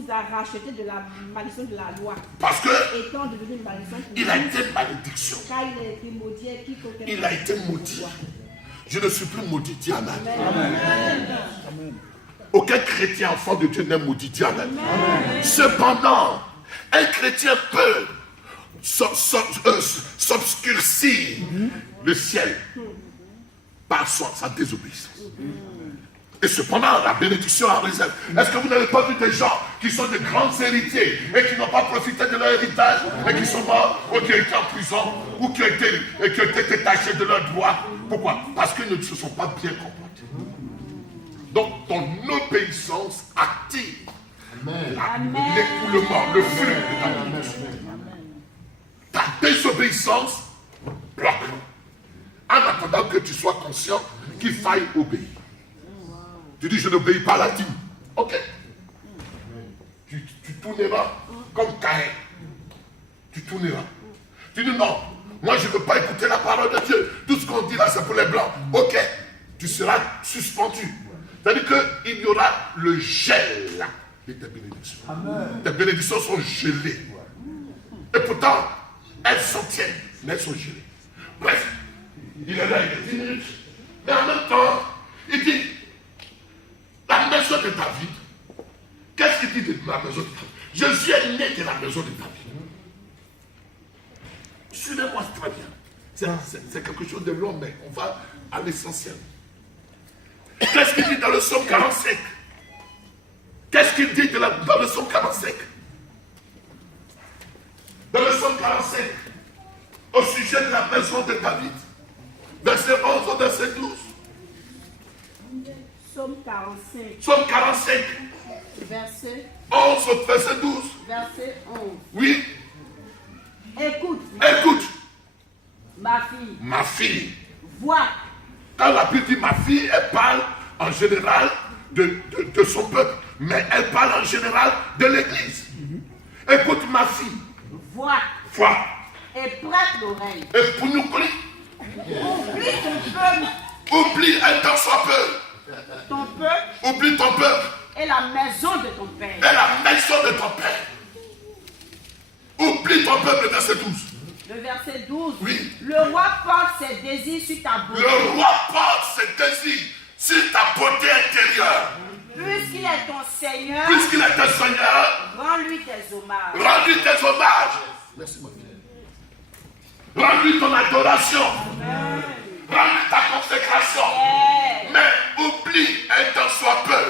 nous a rachetés de la malédiction de la loi. Parce que Étant devenu une malédiction pour il a nous, été malédiction. car il a été maudit et quiconque Il a été maudit. Je ne suis plus maudit, dis amen. Amen. Aucun chrétien enfant de Dieu n'est maudit, dis amen. Cependant, un chrétien peut s'obscurcir le ciel par sa désobéissance. Et cependant, la bénédiction en réserve. Est-ce que vous n'avez pas vu des gens qui sont de grands héritiers et qui n'ont pas profité de leur héritage et qui sont morts ou qui ont été en prison ou qui ont été détachés de leurs droits? Pourquoi? Parce qu'ils ne se sont pas bien comportés. Donc, ton obéissance active l'écoulement, le flux de ta bénédiction. Ta désobéissance bloque. En attendant que tu sois conscient qu'il faille obéir. Tu dis, je n'obéis pas à la dîme. Ok. Tu tourneras comme Caïn. Tu tourneras. Tu dis, non, moi je ne veux pas écouter la parole de Dieu. Tout ce qu'on dit là, c'est pour les blancs. Ok. Tu seras suspendu. C'est-à-dire qu'il y aura le gel de tes bénédictions. Amen. Tes bénédictions sont gelées. Et pourtant, elles s'en tiennent, mais elles sont gelées. Bref, il est là, il est 10 minutes. Mais en même temps, il dit, la maison de David, qu'est-ce qu'il dit de la maison de David? Jésus est né de la maison de David. Suivez-moi très bien. C'est quelque chose de long, mais on va à l'essentiel. Qu'est-ce qu'il dit dans le psaume 45? Qu'est-ce qu'il dit dans le psaume 45? Dans le psaume 45, au sujet de la maison de David, verset 11 au verset 12. Psaume 45. Psaume 45. Verset 11 au verset 12. Verset 11. Oui. Écoute. Écoute. Ma fille. Ma fille. Vois. Quand la Bible dit ma fille, elle parle en général de son peuple, mais elle parle en général de l'église. Écoute ma fille. Vois. Vois. Et prête l'oreille. Et pour nous connaître. Oublie ton peuple. Oublie un temps soit peu. Ton peuple. Oublie ton peuple. Et la maison de ton père. Et la maison de ton père. Oublie ton peuple, verset 12. Le verset 12. Oui. Le roi porte ses désirs sur ta beauté. Le roi porte ses désirs sur ta beauté intérieure. Puisqu'il est ton Seigneur. Puisqu'il est ton Seigneur. Rends-lui tes hommages. Rends-lui tes hommages. Merci, ma fille. Rends-lui ton adoration. Amen. Rends-lui ta consécration. Yeah. Mais oublie un temps soit peu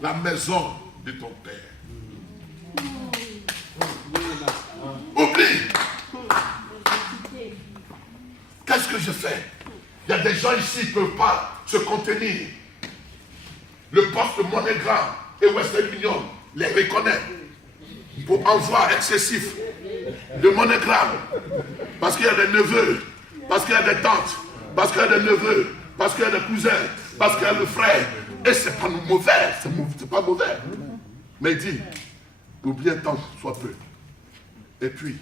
la maison de ton père. Oublie. Qu'est-ce que je fais? Il y a des gens ici qui ne peuvent pas se contenir. Le poste de MoneyGram et Western Union les reconnaît pour envoi excessif de MoneyGram. Parce qu'il y a des neveux, parce qu'il y a des tantes, parce qu'il y a des neveux, parce qu'il y a des cousins, parce qu'il y a le frère. Et c'est pas mauvais, c'est pas mauvais. Mais il dit, oublie un temps soit peu. Et puis,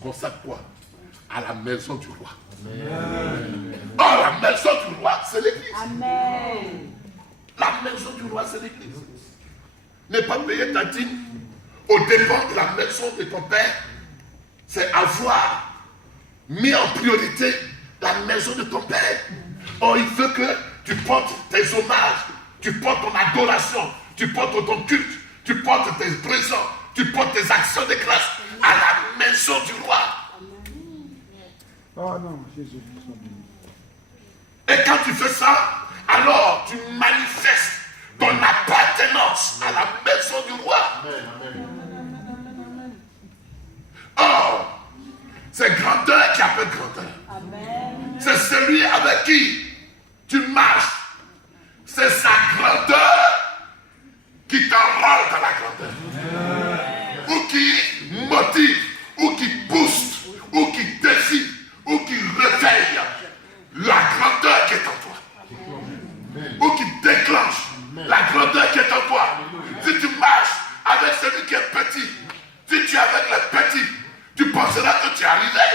consacre quoi? À la maison du roi. Amen. Oh, la maison du roi, c'est l'église. Amen. La maison du roi, c'est l'église. Ne pas payer ta dîme au dépens de la maison de ton père, c'est avoir mis en priorité la maison de ton père. Or, il veut que tu portes tes hommages, tu portes ton adoration, tu portes ton culte, tu portes tes présents, tu portes tes actions de grâce à la maison du roi. Oh non, Jésus. Et quand tu fais ça, alors tu manifestes ton appartenance à la maison du roi. Or, c'est grandeur qui appelle grandeur. C'est celui avec qui tu marches. C'est sa grandeur qui t'enrôle dans la grandeur. Ou qui motive, ou qui booste, ou qui décide, ou qui réveille la grandeur qui est en toi. Ou qui déclenche la grandeur qui est en toi. Si tu marches avec celui qui est petit, si tu es avec les petits, tu penseras que tu es arrivé.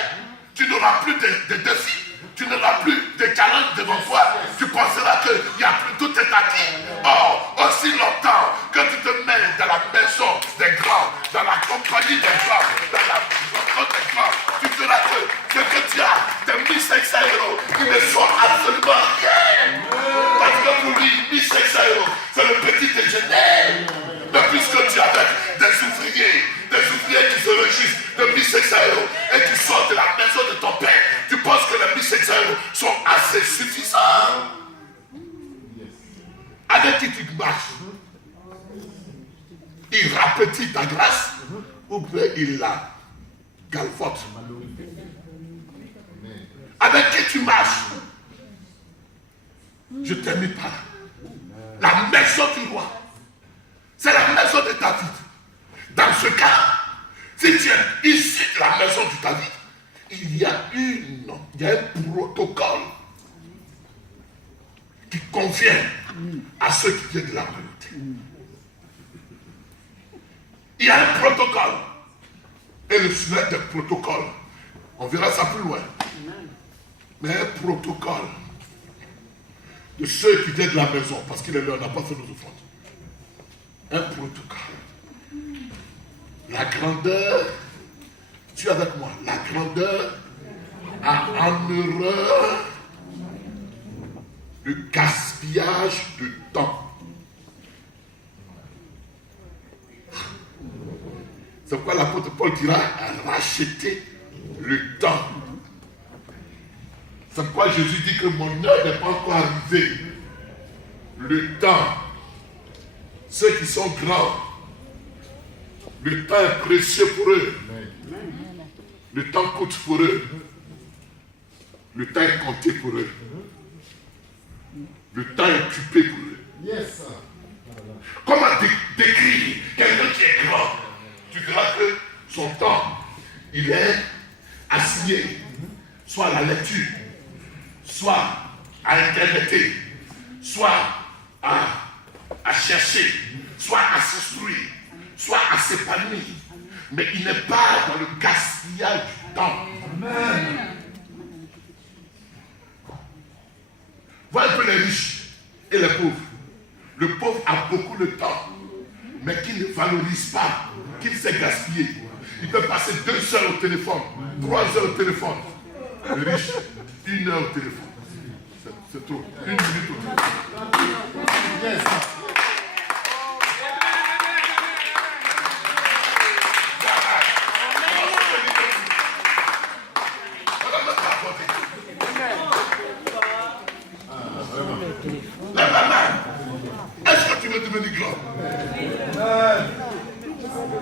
Tu n'auras plus de défis. Tu n'auras plus de challenges devant toi. Tu penseras qu'il n'y a plus tout est acquis. Or, aussi longtemps que tu te mets dans la maison des grands, dans la compagnie des grands, dans la maison des grands, tu verras que ce que tu as, tes 1500 euros, ils ne sont absolument rien. Parce que pour lui, 1500 euros, c'est le petit déjeuner. Mais puisque tu as des ouvriers qui se réjouissent de 1500 euros et qui sortent de la maison de ton père, tu penses que les 1500 euros sont assez suffisants? Avec qui tu marches? Il rapetit ta grâce ou bien il la galvote? Avec qui tu marches? Je termine par là. La maison du roi, c'est la maison de David. Dans ce cas, si tu es issu de la maison de David, il y a un protocole qui convient à ceux qui viennent de la communauté. Il y a un protocole. Et le Seigneur des protocoles, on verra ça plus loin. Mais un protocole de ceux qui viennent de la maison, parce qu'il est là, on n'a pas fait nos offrandes. Un protocole. La grandeur, tu es avec moi, la grandeur a en horreur le gaspillage de temps. C'est pourquoi l'apôtre Paul dira racheter le temps. C'est pourquoi Jésus dit que mon heure n'est pas encore arrivée. Le temps, ceux qui sont grands, le temps est précieux pour eux. Le temps coûte pour eux. Le temps est compté pour eux. Le temps est occupé pour eux. Yes. Comment décrire quelqu'un qui est grand? Tu verras que son temps, il est assigné soit à la lecture, soit à internetter, soit à chercher, soit à s'instruire, soit à s'épanouir. Mais il n'est pas dans le gaspillage du temps. Amen. Voilà un peu les riches et les pauvres. Le pauvre a beaucoup de temps, mais qui ne valorise pas, qui ne sait gaspiller. Il peut passer 2 heures au téléphone, 3 heures au téléphone. Le riche, 1 heure au téléphone. C'est trop. 1 minute au téléphone. Yes. Est-ce que tu veux devenir grand?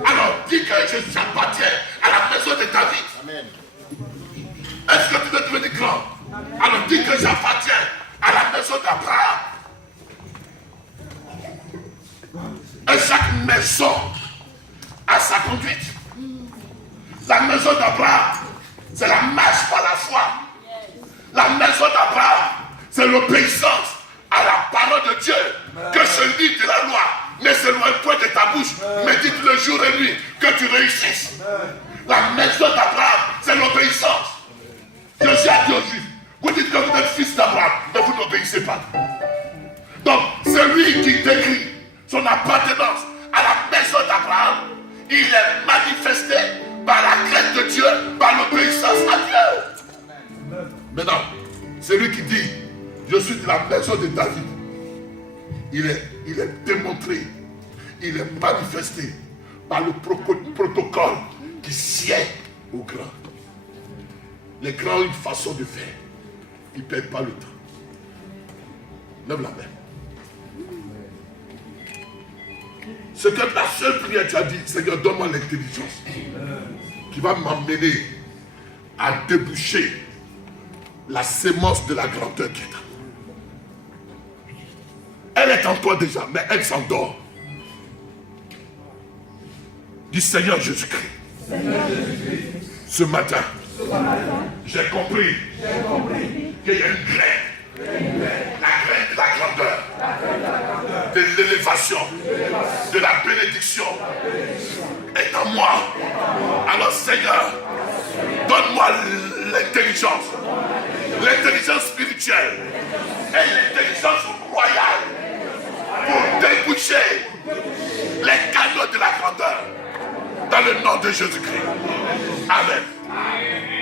Alors, dis que j'appartiens à la maison de David. Amen. Est-ce que tu veux devenir grand? Alors, dis que j'appartiens à la maison d'Abraham. Et chaque maison a sa conduite. La maison d'Abraham, c'est la marche par la foi. La maison d'Abraham, c'est l'obéissance à la parole de Dieu. Que ce livre de la loi ne s'éloigne point de ta bouche. Médite le jour et nuit, que tu réussisses. La maison d'Abraham, c'est l'obéissance. Jésus a dit aux Juifs, vous dites que vous êtes fils d'Abraham, mais vous n'obéissez pas. Donc, celui qui décrit son appartenance à la maison d'Abraham, il est manifesté par la crainte de Dieu, par l'obéissance à Dieu. Maintenant, celui qui dit, je suis de la maison de David, il est démontré, il est manifesté par le protocole qui sied aux grands. Les grands ont une façon de faire. Ils ne perdent pas le temps. Lève la main. Ce que la seule prière, tu as dit, Seigneur, donne-moi l'intelligence qui va m'emmener à déboucher la sémence de la grandeur qui est en moi. Elle est en toi déjà, mais elle s'endort. Dis Seigneur Jésus-Christ. Ce matin, j'ai compris qu'il y a une graine. La graine de la grandeur, de l'élévation, de la bénédiction est en moi. Alors Seigneur, donne-moi l'intelligence spirituelle et l'intelligence royale pour déboucher les canaux de la grandeur. Dans le nom de Jésus-Christ. Amen.